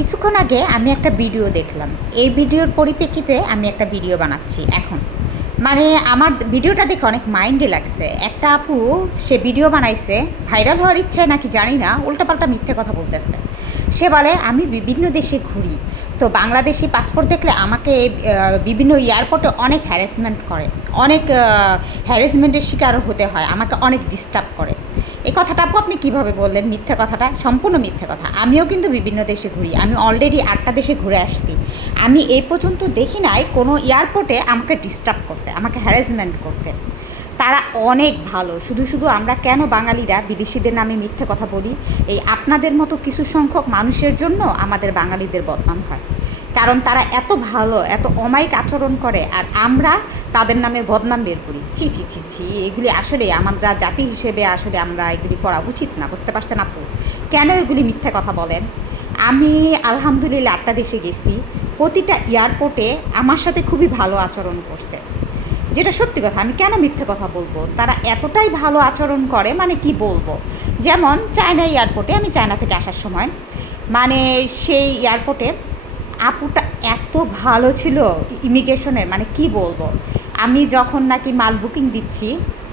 কিছুক্ষণ আগে আমি একটা ভিডিও দেখলাম। এই ভিডিওর পরিপ্রেক্ষিতে আমি একটা ভিডিও বানাচ্ছি এখন। মানে আমার ভিডিওটা দেখে অনেক মাইন্ডে লাগছে। একটা আপু সে ভিডিও বানাইছে, ভাইরাল হওয়ার ইচ্ছে নাকি জানি না, উল্টাপাল্টা মিথ্যে কথা বলতেছে। সে বলে, আমি বিভিন্ন দেশে ঘুরি। তো বাংলাদেশি পাসপোর্ট দেখলে আমাকে বিভিন্ন এয়ারপোর্টে অনেক হ্যারাসমেন্ট করে। অনেক হ্যারাসমেন্টের শিকার হতে হয়, আমাকে অনেক ডিস্টার্ব করে। এই কথাটা আপু আপনি কীভাবে বললেন? মিথ্যে কথাটা, সম্পূর্ণ মিথ্যে কথা। আমিও কিন্তু বিভিন্ন দেশে ঘুরি। আমি অলরেডি আটটা দেশে ঘুরে আসছি। আমি এই পর্যন্ত দেখি নাই কোনো এয়ারপোর্টে আমাকে ডিস্টার্ব করতে, আমাকে হ্যারাসমেন্ট করতে। তারা অনেক ভালো। শুধু শুধু আমরা কেন বাঙালিরা বিদেশিদের নামে মিথ্যে কথা বলি? এই আপনাদের মতো কিছু সংখ্যক মানুষের জন্য আমাদের বাঙালিদের বদনাম হয়। কারণ তারা এত ভালো, এত অমায়িক আচরণ করে আর আমরা তাদের নামে বদনাম বের করি। ছি ছি ছি ছি, এগুলি আসলে আমরা জাতি হিসেবে আসলে আমরা এগুলি করা উচিত না, বুঝতে পারছেন আপু? কেন এগুলি মিথ্যে কথা বলেন? আমি আলহামদুলিল্লাহ আটটা দেশে গেছি, প্রতিটা এয়ারপোর্টে আমার সাথে খুবই ভালো আচরণ করছে। যেটা সত্যি কথা, আমি কেন মিথ্যে কথা বলব? তারা এতটাই ভালো আচরণ করে মানে কি বলব? যেমন চায়না এয়ারপোর্টে, আমি চায়না থেকে আসার সময় মানে সেই এয়ারপোর্টে আপুটা এত ভালো ছিল ইমিগ্রেশনের মানে কি বলব? আমি যখন নাকি মাল বুকিং দিচ্ছি,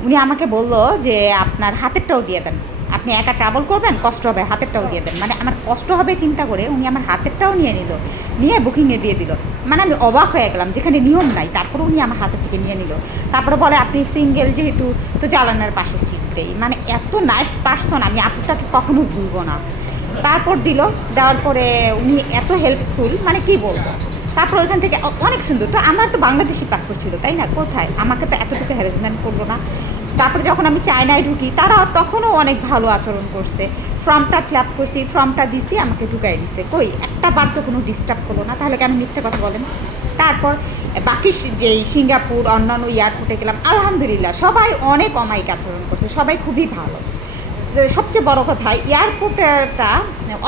উনি আমাকে বলল যে আপনার হাতেরটাও দিয়ে দেন। আপনি একা ট্রাভেল করবেন, কষ্ট হবে, হাতেরটাও দিয়ে দেন। মানে আমার কষ্ট হবে চিন্তা করে উনি আমার হাতেরটাও নিয়ে নিল, নিয়ে বুকিংয়ে দিয়ে দিল। মানে আমি অবাক হয়ে গেলাম, যেখানে নিয়ম নাই, তারপরে উনি আমার হাতের থেকে নিয়ে নিল। তারপরে বলে, আপনি সিঙ্গেল যেহেতু, তো জ্বালানোর পাশে সিট দেই। মানে এত নাইস পার্সন আমি আপুটাকে কখনো ভুলবো না। তারপর দিল, দেওয়ার পরে উনি এত হেল্পফুল মানে কি বলব? তারপর ওইখান থেকে অনেক সুন্দর। তো আমার তো বাংলাদেশি পাসপোর্ট ছিল, তাই না? কোথায়? আমাকে তো এতটুকু হ্যারাসমেন্ট করল না। তারপরে যখন আমি চায়নায় ঢুকি, তারা তখনও অনেক ভালো আচরণ করছে। ফর্মটা ফিল আপ করছি ফর্মটা দিছি, আমাকে ঢুকাই দিছে। কই, একটা বার তো কোনো ডিস্টার্ব করল না, তাহলে কেন মিথ্যে কথা বলেন? তারপর বাকি যেই সিঙ্গাপুর, অন্যান্য এয়ারপোর্টে গেলাম, আলহামদুলিল্লাহ, সবাই অনেক অমায়িক আচরণ করছে, সবাই খুবই ভালো। সবচেয়ে বড় কথা এয়ারপোর্টটা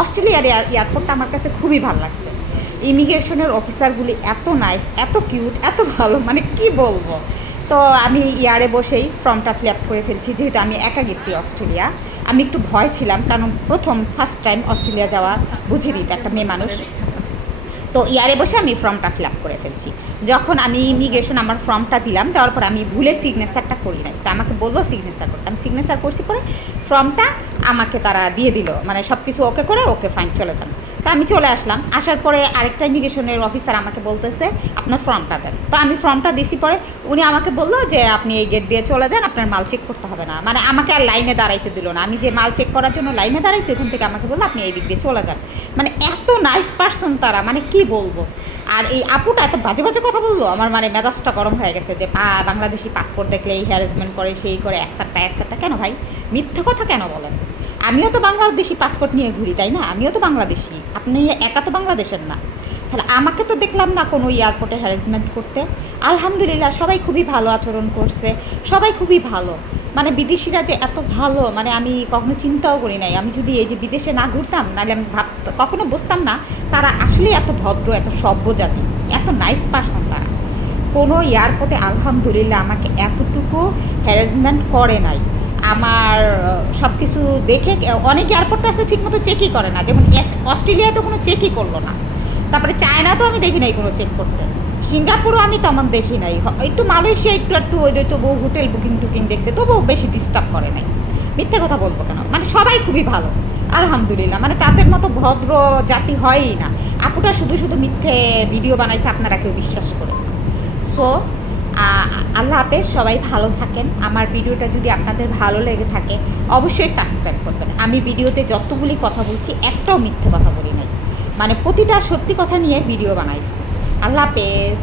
অস্ট্রেলিয়ার এয়ার, এয়ারপোর্টটা আমার কাছে খুবই ভালো লাগছে। ইমিগ্রেশনের অফিসারগুলি এত নাইস, এত কিউট, এত ভালো মানে কি বলব? তো আমি ইয়ারে বসেই ফর্মটা ফিল আপ করে ফেলছি, যেহেতু আমি একা গেছি অস্ট্রেলিয়া। আমি একটু ভয় ছিলাম, কারণ প্রথম ফার্স্ট টাইম অস্ট্রেলিয়া যাওয়া বুঝিনি তো একটা মেয়ে মানুষ। তো ইয়ারে বসে আমি ফর্মটা ফিল আপ করে ফেলছি। যখন আমি ইমিগ্রেশন আমার ফর্মটা দিলাম তারপর আমি ভুলে সিগনেচারটা করি নাই। তো আমাকে বলল সিগনেচার করতে। আমি সিগনেচার করছি পরে ফর্মটা আমাকে তারা দিয়ে দিল। মানে সব কিছু ওকে করে ওকে ফাইন চলে যান তো আমি চলে আসলাম। আসার পরে আরেকটা ইমিগ্রেশনের অফিসার আমাকে বলতেছে, আপনার ফর্মটা দেন। তো আমি ফর্মটা দিছি পরে উনি আমাকে বলল যে, আপনি এই গেট দিয়ে চলে যান, আপনার মাল চেক করতে হবে না। মানে আমাকে আর লাইনে দাঁড়াইতে দিল না। আমি যে মাল চেক করার জন্য লাইনে দাঁড়াইছি ওখান থেকে আমাকে বলল, আপনি এই দিক দিয়ে চলে যান। মানে এত নাইস পার্সন তারা মানে কি বলব? আর এই আপুটা এত বাজে বাজে কথা বলল? আমার মানে মেজাজটা গরম হয়ে গেছে যে বাংলাদেশি পাসপোর্ট দেখলে এই হ্যারাসমেন্ট করে, সেই করে অ্যাসারটা অ্যাসারটা কেন ভাই? মিথ্যে কথা কেন বলেন? আমিও তো বাংলাদেশি পাসপোর্ট নিয়ে ঘুরি, তাই না? আমিও তো বাংলাদেশি। আপনি একা তো বাংলাদেশের না। তাহলে আমাকে তো দেখলাম না কোনো এয়ারপোর্টে হ্যারাসমেন্ট করতে। আলহামদুলিল্লাহ, সবাই খুবই ভালো আচরণ করছে, সবাই খুবই ভালো। মানে বিদেশিরা যে এত ভালো মানে আমি কখনো চিন্তাও করি নাই। আমি যদি এই যে বিদেশে না ঘুরতাম, নাহলে আমি ভাব, কখনো বুঝতাম না তারা আসলে এত ভদ্র, এত সভ্য জাতি। এত নাইস পার্সন তারা। কোনো এয়ারপোর্টে আলহামদুলিল্লাহ আমাকে এতটুকু হ্যারাসমেন্ট করে নাই। আমার সব কিছু দেখে, অনেক এয়ারপোর্ট আছে ঠিকমতো চেকই করে না। যেমন অস্ট্রেলিয়ায় তো কোনো চেকই করল না। তারপরে চায়নাতেও আমি দেখি নাই কোনো চেক করতে। সিঙ্গাপুরও আমি তেমন দেখি নাই। একটু মালয়েশিয়া, একটু একটু ওই যে তবু হোটেল বুকিং টুকিং দেখছে, তবুও বেশি ডিস্টার্ব করে নাই। মিথ্যে কথা বলব কেন? মানে সবাই খুবই ভালো, আলহামদুলিল্লাহ। মানে তাদের মতো ভদ্র জাতি হয়ই না। আপুটা শুধু শুধু মিথ্যে ভিডিও বানাইছে, আপনারা কেউ বিশ্বাস করে সো আল্লাহ হাফেজ, সবাই ভালো থাকেন। আমার ভিডিওটা যদি আপনাদের ভালো লেগে থাকে, অবশ্যই সাবস্ক্রাইব করবেন। আমি ভিডিওতে যতগুলি কথা বলছি, একটাও মিথ্যে কথা বলি নাই। মানে প্রতিটা সত্যি কথা নিয়ে ভিডিও বানাইছি। আল্লাহ হাফেজ।